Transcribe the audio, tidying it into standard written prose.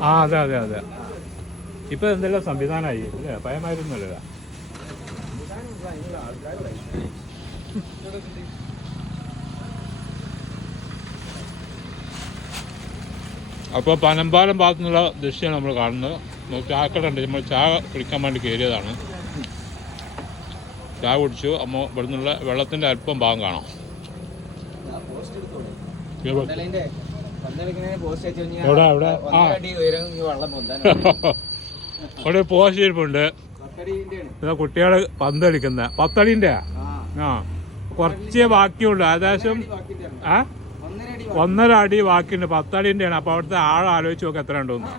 ആ അതെ അതെ അതെ. ഇപ്പൊ എന്തെല്ലാം സംവിധാനമായി അല്ലേ? ഭയമായിരുന്നല്ലോ. അപ്പോൾ പനമ്പാലം ഭാഗത്തു നിന്നുള്ള ദൃശ്യമാണ് നമ്മൾ കാണുന്നത്. ചായക്കട ഉണ്ട്, നമ്മൾ ചായ കുടിക്കാൻ വേണ്ടി കയറിയതാണ്. ചായ കുടിച്ചു. അമ്മ ഇവിടെ നിന്നുള്ള വെള്ളത്തിൻ്റെ അല്പം ഭാഗം കാണാം. എവിടെ അവിടെ അവിടെ പോസ്റ്റ് ഇരിപ്പുണ്ട്. കുട്ടികൾ പന്തടിക്കുന്ന പത്തടിൻ്റെ ആ കുറച്ചേ ബാക്കിയുള്ളൂ. ഏകദേശം 1.5 അടി ബാക്കിയുണ്ട്. 10 അടിൻ്റെയാണ്. അപ്പോൾ അവിടുത്തെ ആഴം ആലോചിച്ച് നോക്ക് എത്ര ഉണ്ടോന്ന്.